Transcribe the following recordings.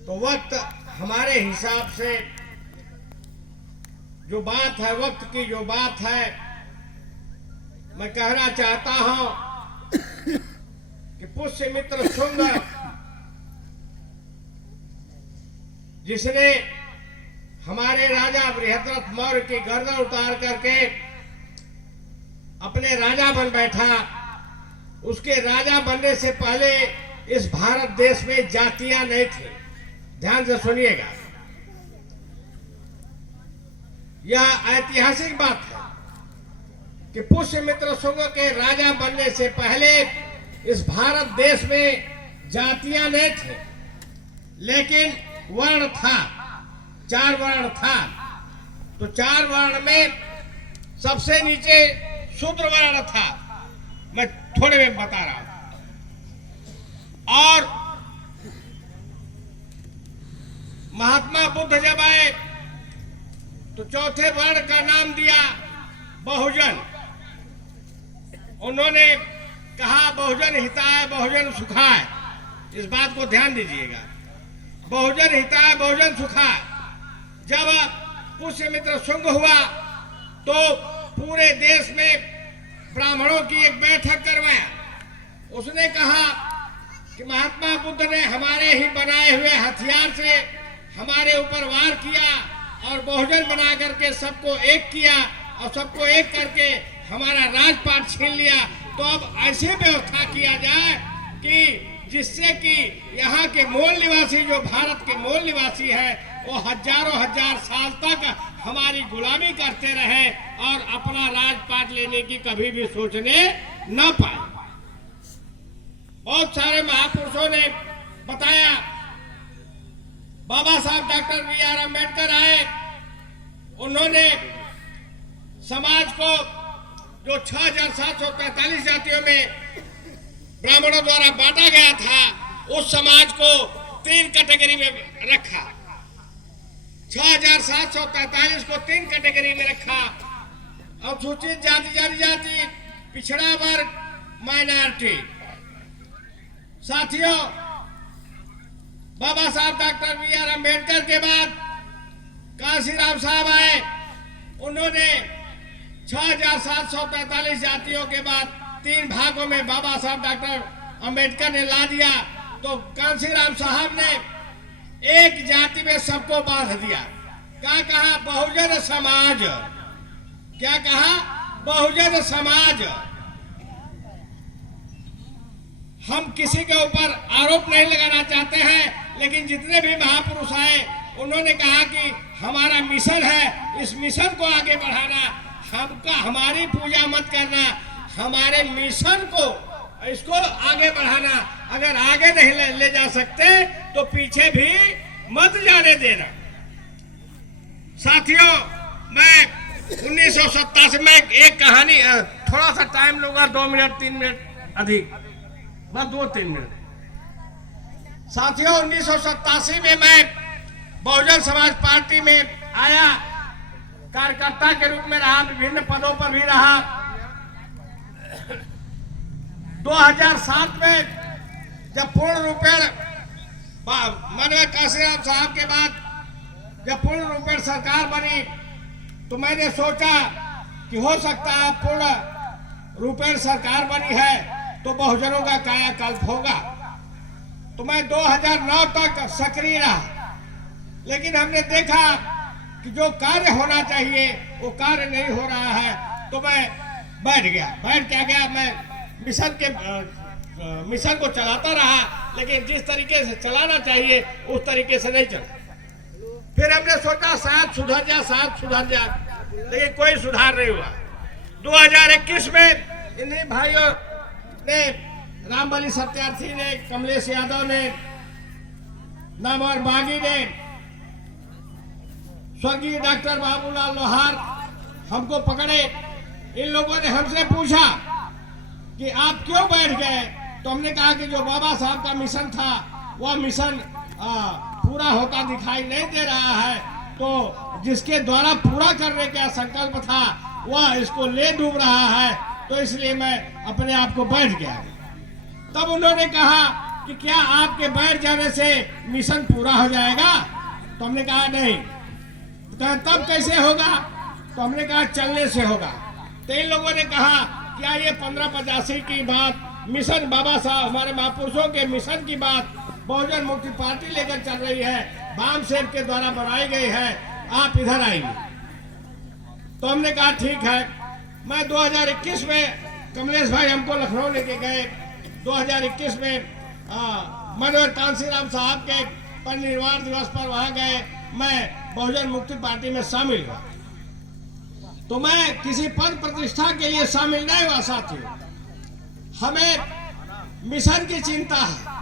तो वक्त हमारे हिसाब से जो बात है, वक्त की जो बात है, मैं कहना चाहता हूं कि पुष्यमित्र शुंग जिसने हमारे राजा बृहद्रथ मौर्य की गर्दन उतार करके अपने राजा बन बैठा, उसके राजा बनने से पहले इस भारत देश में जातियां नहीं थी। ध्यान से सुनिएगा, यह ऐतिहासिक बात है कि पुष्यमित्र शुंग के राजा बनने से पहले इस भारत देश में जातियां नहीं थे, लेकिन वर्ण था, 4 वर्ण था। तो 4 वर्ण में सबसे नीचे शूद्र वर्ण था, मैं थोड़े में बता रहा हूं। और महात्मा बुद्ध जब आए तो चौथे वर्ण का नाम दिया बहुजन। उन्होंने कहा बहुजन हिताय बहुजन सुखाय। इस बात को ध्यान दीजिएगा, बहुजन हिताय बहुजन सुखाय। जब पुष्यमित्र शुंग हुआ तो पूरे देश में ब्राह्मणों की एक बैठक करवाया। उसने कहा कि महात्मा बुद्ध ने हमारे ही बनाए हुए हथियार से हमारे ऊपर वार किया और बहुजन बना करके सबको एक किया और सबको एक करके हमारा राजपाट छीन लिया। तो अब ऐसी व्यवस्था किया जाए कि जिससे कि यहाँ के मूल निवासी, जो भारत के मूल निवासी हैं, वो हजारों हजार साल तक हमारी गुलामी करते रहे और अपना राजपाट लेने की कभी भी सोचने न पाए। बहुत सारे महापुरुषों ने बताया। बाबा साहब डॉक्टर बी.आर. अम्बेडकर आए, उन्होंने समाज को जो 6743 जातियों में ब्राह्मणों द्वारा बांटा गया था, उस समाज को 3 कैटेगरी में रखा। 6743 को 3 कैटेगरी में रखा। अनुसूचित जाति, जनजाति, पिछड़ा वर्ग, माइनॉरिटी। साथियों, बाबा साहब डॉक्टर बी.आर. अम्बेडकर के बाद कांशीराम साहब आए, उन्होंने 6743 जातियों के बाद 3 भागों में बाबा साहब डॉक्टर अम्बेडकर ने ला दिया। तो कांशीराम साहब ने एक जाति में सबको बांध दिया। क्या कहा? बहुजन समाज। क्या कहा? बहुजन समाज। हम किसी के ऊपर आरोप नहीं लगाना चाहते हैं, लेकिन जितने भी महापुरुष आए उन्होंने कहा कि हमारा मिशन है, इस मिशन को आगे बढ़ाना। हमारी पूजा मत करना, हमारे मिशन को, इसको आगे बढ़ाना। अगर आगे नहीं ले जा सकते तो पीछे भी मत जाने देना। साथियों, मैं 1987 में एक कहानी, थोड़ा सा टाइम लूंगा, 2 मिनट 3 मिनट अधिक, बस 2-3 मिनट। साथियों, 1987 में मैं बहुजन समाज पार्टी में आया, कार्यकर्ता के रूप में रहा, विभिन्न पदों पर भी रहा। 2007 में जब पूर्ण रूपेण माननीय कांशीराम साहब के बाद जब पूर्ण रूपेण सरकार बनी, तो मैंने सोचा कि हो सकता है पूर्ण रूपेण सरकार बनी है तो बहुजनों का कायाकल्प होगा। तो मैं 2009 तक सक्रिय रहा, लेकिन हमने देखा कि जो कार्य होना चाहिए वो कार्य नहीं हो रहा है। तो मैं बैठ गया। मैं मिशन को चलाता रहा, लेकिन जिस तरीके से चलाना चाहिए उस तरीके से नहीं चला। फिर हमने सोचा शायद सुधर जा, लेकिन कोई सुधार नहीं हुआ। 2021 में इन्हीं भाइयों ने, रामबली सत्यार्थी ने, कमलेश यादव ने, नामवर बागी ने, स्वर्गीय डॉक्टर बाबूलाल लोहार हमको पकड़े। इन लोगों ने हमसे पूछा कि आप क्यों बैठ गए? तो हमने कहा कि जो बाबा साहब का मिशन था वह मिशन पूरा होता दिखाई नहीं दे रहा है, तो जिसके द्वारा पूरा करने का संकल्प था वह इसको ले डूब रहा है, तो इसलिए मैं अपने आप को बैठ गया। तब उन्होंने कहा कि क्या आपके बैठ जाने से मिशन पूरा हो जाएगा? तो हमने कहा नहीं। तो तब कैसे होगा? तो हमने कहा चलने से होगा। तो इन लोगों ने कहा क्या ये 1585 की बात, मिशन बाबा साहब हमारे महापुरुषों के मिशन की बात बहुजन मुक्ति पार्टी लेकर चल रही है, बाम सेब के द्वारा बनाई गई है, आप इधर आइए। तो हमने कहा ठीक है। मैं 2021 में कमलेश भाई हमको लखनऊ लेके गए। 2021 में मनोहर कांसीराम साहब के परिनिर्वाण दिवस पर वहां गए। मैं बहुजन मुक्ति पार्टी में शामिल हुआ। तो मैं किसी पद प्रतिष्ठा के लिए शामिल नहीं हुआ साथियों, हमें मिशन की चिंता है।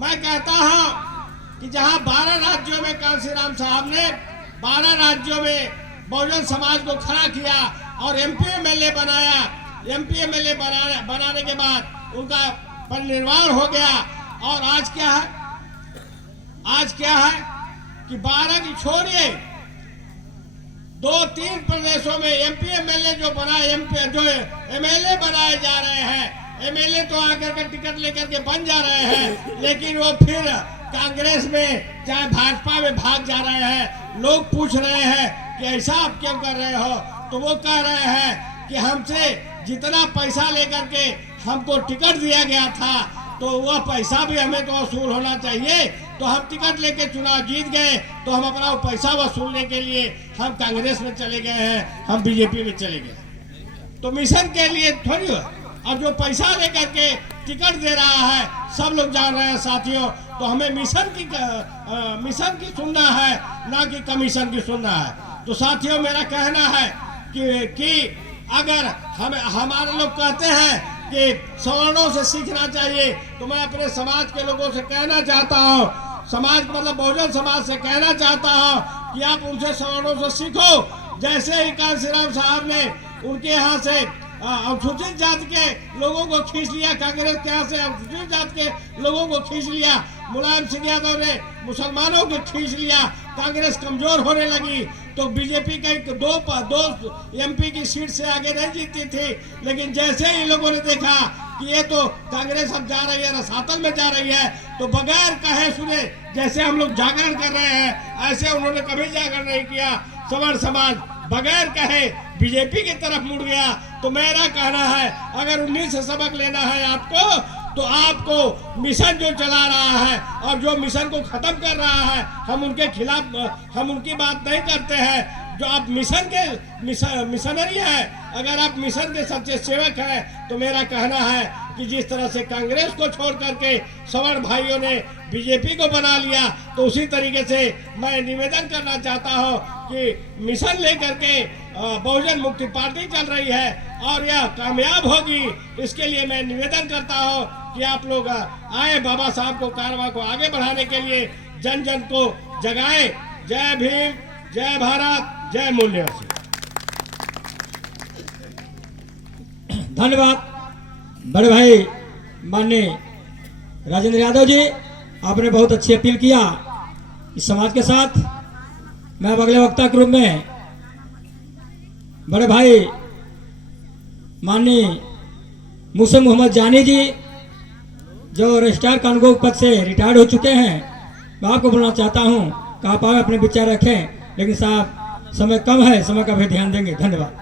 मैं कहता हूं कि जहां 12 राज्यों में कांसीराम साहब ने 12 राज्यों में बहुजन समाज को खड़ा किया और एमपी एमएलए बनाया। एमपी एमएलए बनाने के बाद उनका परिनिर्वाण हो गया। और आज क्या है? आज क्या है कि 12 की छोड़िए, 2-3 प्रदेशों में एमपी एमएलए जो एमएलए बनाए जा रहे हैं, एमएलए तो आकर के टिकट लेकर के बन जा रहे हैं, लेकिन वो फिर कांग्रेस में चाहे भाजपा में भाग जा रहे हैं। लोग पूछ रहे हैं कि ऐसा आप क्यों कर रहे हो? तो वो कह रहे हैं कि हमसे जितना पैसा लेकर के हमको टिकट दिया गया था, तो वह पैसा भी हमें तो वसूल होना चाहिए। तो हम टिकट लेके चुनाव जीत गए, तो हम अपना वो पैसा वसूलने के लिए हम कांग्रेस में चले गए हैं, हम बीजेपी में चले गए। तो मिशन के लिए थोड़ी हो। अब जो पैसा लेकर के टिकट दे रहा है सब लोग जान रहे हैं साथियों। तो हमें मिशन की सुनना है, ना कि कमीशन की सुनना है। तो साथियों मेरा कहना है कि अगर हमारे लोग कहते हैं कि सवर्णों से सीखना चाहिए, तो मैं अपने समाज के लोगों से कहना चाहता हूँ, समाज मतलब बहुजन समाज से कहना चाहता हूँ कि आप उनसे सवर्णों से सीखो। जैसे ही कांसीराम साहब ने उनके यहाँ से अनुसूचित जाति के लोगों को खींच लिया, कांग्रेस के यहाँ से अनुसूचित जाति के लोगों को खींच लिया, मुलायम सिंह यादव ने मुसलमानों को खींच लिया, कांग्रेस कमजोर होने लगी। तो बीजेपी का दो एमपी की सीट से आगे नहीं जीती थी, लेकिन जैसे ही लोगों ने देखा कि ये तो कांग्रेस अब जा रही है, रसातल में जा रही है, तो बगैर कहे सुने जैसे हम लोग जागरण कर रहे हैं, ऐसे उन्होंने कभी जागरण नहीं किया। सवर्ण समाज बगैर कहे बीजेपी की तरफ मुड़ गया। तो मेरा कहना है अगर 19 से सबक लेना है आपको, तो आपको मिशन जो चला रहा है और जो मिशन को खत्म कर रहा है, हम उनके खिलाफ, हम उनकी बात नहीं करते हैं। जो आप मिशनरी है, अगर आप मिशन के सच्चे सेवक हैं, तो मेरा कहना है कि जिस तरह से कांग्रेस को छोड़ करके सवर्ण भाइयों ने बीजेपी को बना लिया, तो उसी तरीके से मैं निवेदन करना चाहता हूं कि मिशन लेकर के बहुजन मुक्ति पार्टी चल रही है और यह कामयाब होगी। इसके लिए मैं निवेदन करता हूं कि आप लोग आए, बाबा साहब को कारवां को आगे बढ़ाने के लिए जन जन को जगाए। जय भीम, जय भारत, जय मूल्यवासी। धन्यवाद बड़े भाई माननीय राजेंद्र यादव जी, आपने बहुत अच्छी अपील किया इस समाज के साथ। मैं अब अगले वक्ता के रूप में बड़े भाई माननीय मुसे मोहम्मद जानी जी, जो रजिस्ट्रार कानून पद से रिटायर्ड हो चुके हैं, मैं आपको बोलना चाहता हूं कि आप अपने विचार रखें, लेकिन साहब समय कम है, समय का भी ध्यान देंगे। धन्यवाद।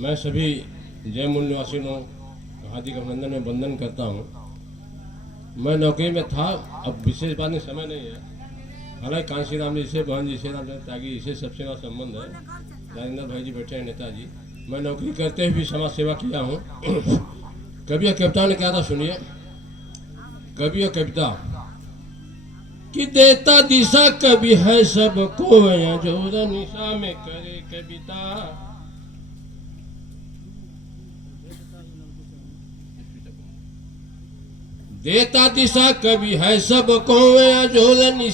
मैं सभी जय मूल निवासियों हार्दिक अभिनंदन में वंदन करता हूँ। मैं नौकरी में था, अब विशेष बात नहीं, समय नहीं है। हालांकि कांसीराम जी से, बहन जी से, राम त्यागी से सबसे बड़ा संबंध है। राजेंद्र भाई जी बैठे हैं, नेताजी। मैं नौकरी करते हुए भी समाज सेवा किया हूँ। कवि और कविता ने कहा था, सुनिए, कवि और कविता कि देता दिशा कवि है सबको, जो निशा में करे कविता। देता दिशा कवि है सबको, जो